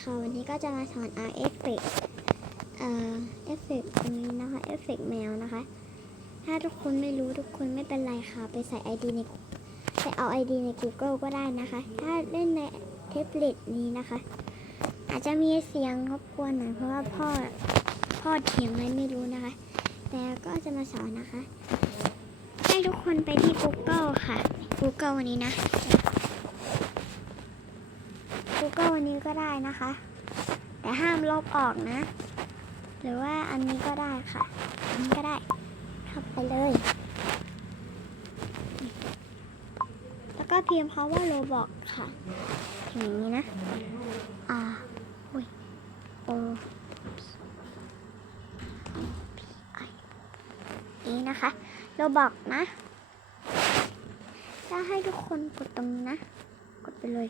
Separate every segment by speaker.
Speaker 1: ค่ะ วันนี้ก็จะมาสอนเอาเอฟเฟกต์เอ่อเอฟเฟกต์ตรงนี้นะคะเอฟเฟกต์แมวนะคะ ถ้าทุกคนไม่รู้ทุกคนไม่เป็นไรค่ะ ไปใส่ ID ในไปเอา ID ใน Google ก็ได้นะคะ ถ้าเล่นในเทปเล็ตนี้นะคะ อาจจะมีเสียงรบกวนหน่อยเพราะว่าพ่อ พ่อเถียงอะไรไม่รู้นะคะ แต่ก็จะมาสอนนะคะ ให้ทุกคนไปที่ Google ค่ะ Google วันนี้นะ Google วันนี้ก็ได้นะคะ แต่ห้ามลบออกนะ หรือว่าอันนี้ก็ได้ค่ะ อันนี้ก็ได้เข้าไปเลย แล้วก็พิมพ์คำว่าโรบอกค่ะอย่างนี้นะ อ่าอุ้ยโอนี้นะคะโราบอกนะ ถ้าให้ทุกคนกดตรงนี้นะ กดไปเลย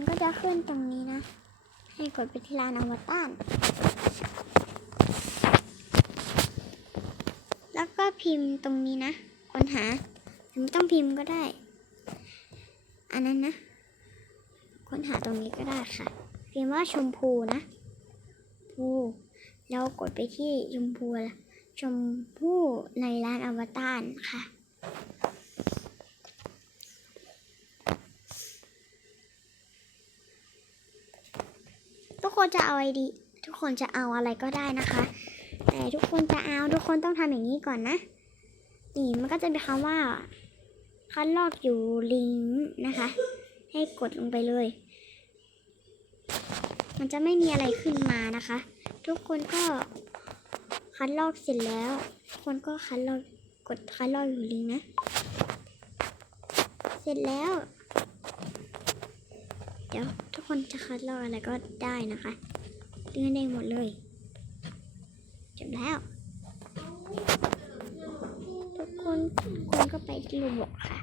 Speaker 1: มันก็จะขึ้นตรงนี้นะ ให้กดไปที่ร้านอวตารแล้วก็พิมพ์ตรงนี้นะค้นหาไม่ต้องพิมพ์ก็ได้ อันนั้นนะ ค้นหาตรงนี้ก็ได้ค่ะ พิมพ์ว่าชมพูนะพูแล้วกดไปที่ชมพูชมพูในร้านอวตารค่ะ คนจะเอาไอดี ทุกคนจะเอาอะไรก็ได้นะคะ แต่ทุกคนจะเอาทุกคนต้องทำอย่างนี้ก่อนนะ นี่มันก็จะมีคำว่าคัดลอกอยู่ลิงก์นะคะ ให้กดลงไปเลย มันจะไม่มีอะไรขึ้นมานะคะ ทุกคนก็คัดลอกเสร็จแล้วทุกคนก็คัดลอกกดคัดลอกอยู่ลิงก์นะ เสร็จแล้ว เดี๋ยว คนจะคัดลอกอะไรก็ได้นะคะเลื่อนได้หมดเลยจบแล้ว ทุกคนทุกคนก็ไปที่รูบอกค่ะ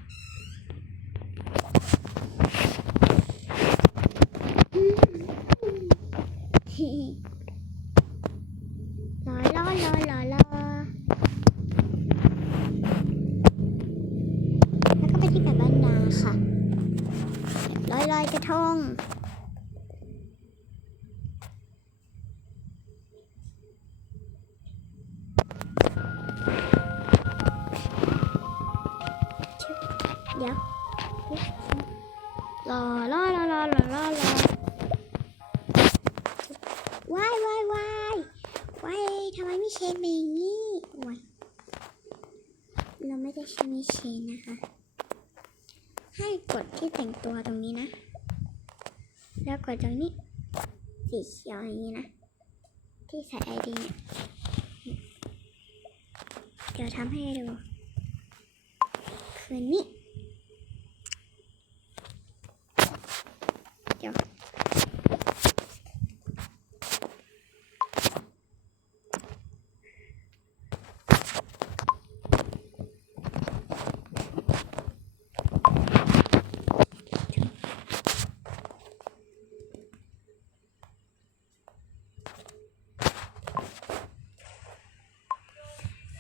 Speaker 1: รอรอรอรอรอรอรอว้ายว้ายว้ายว้ายทำไมไม่เชนแบบนี้ว้ายเราไม่ได้ใช้ไม่เชนนะคะ ให้กดที่แต่งตัวตรงนี้นะ แล้วกดตรงนี้สีเขียวอย่างนี้นะ ที่ใส่ไอดีเนี่ยเดี๋ยวทำให้ดู คือนี่ ดี๋ยว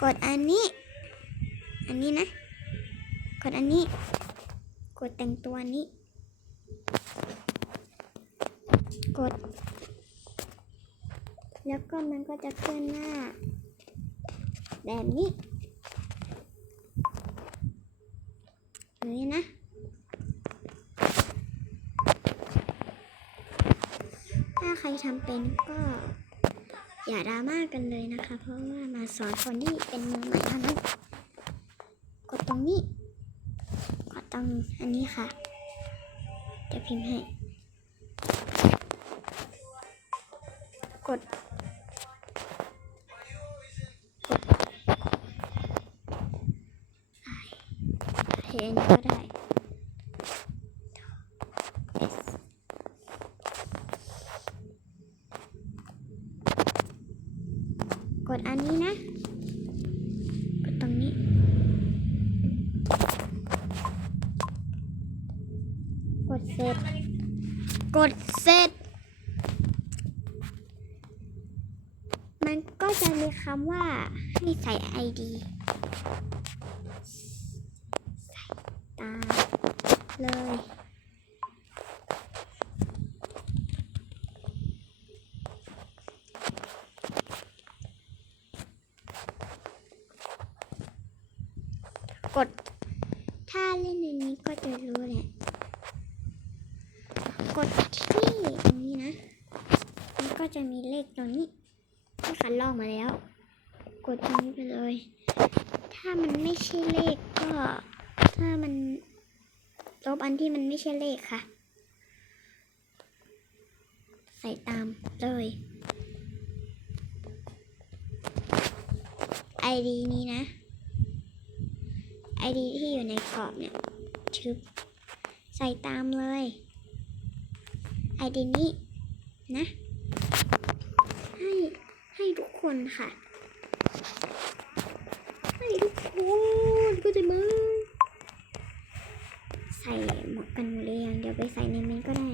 Speaker 1: กดอันนี้ อันนี้นะ กดอันนี้ กดแต่งตัวนี้ กด แล้วก็มันก็จะขึ้นหน้า แบบนี้อย่างนี้นะถ้าใครทำเป็นก็อย่าดราม่ากันเลยนะคะ เพราะว่ามาสอนคนที่เป็นมือใหม่เท่านั้นกดตรงนี้ กดตรงอันนี้ค่ะเดี๋ยวพิมพ์ให้ กด กดเห็นก็ได้กดอันนี้นะ กดตรงนี้ กดเสร็จ กดเสร็จำว่าให้ใส่ ID ใส่ตาเลย กด ถ้าเล่นในนี้ก็จะรู้แหละ กดที่ตรงนี้นะ มันก็จะมีเลขตรงนี้ที่คันลอกมาแล้ว กดตรงนี้ไปเลย ถ้ามันไม่ใช่เลขก็ ถ้ามันลบอันที่มันไม่ใช่เลขค่ะ ใส่ตามเลย ID นี้นะ ID ที่อยู่ในกรอบเนี่ยชึบใส่ตามเลย ID นี้นะ ให้ให้ทุกคนค่ะ โอ้ก็จะมือใส่หมวกกันเลยยังเดี๋ยวไปใส่ในเมนก็ได้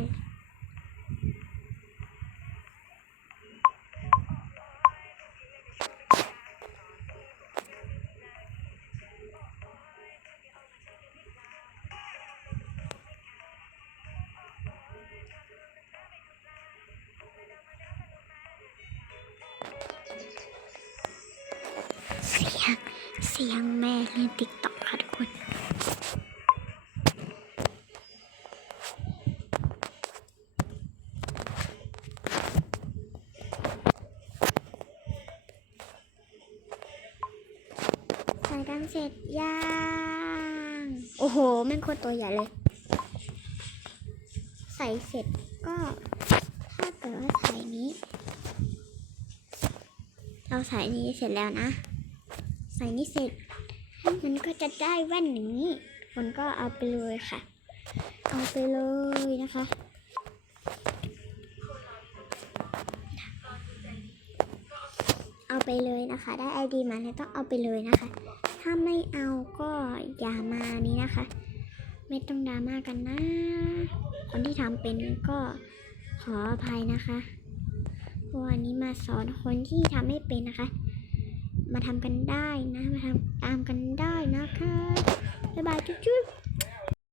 Speaker 1: เสียงแม่เล่นติ๊กต็อกค่ะทุกคนใส่กันเสร็จย่าง โอ้โห แม่งโคตรตัวใหญ่เลย ใส่เสร็จก็ถ้าเกิดว่าใส่นี้ เราใส่นี้เสร็จแล้วนะใส่นี้เสร็จ มันก็จะได้แว่นอย่างนี้ มันก็เอาไปเลยค่ะ เอาไปเลยนะคะเอาไปเลยนะคะ ได้ไอดีมาเนี่ยต้องเอาไปเลยนะคะ ถ้าไม่เอาก็อย่ามานี้นะคะ ไม่ต้องดราม่ากันนะ คนที่ทำเป็นก็ขออภัยนะคะวันนี้มาสอนคนที่ทำไม่เป็นนะคะ มาทำกันได้นะ มาทำตามกันได้นะคะบ๊ายบายจุ๊บ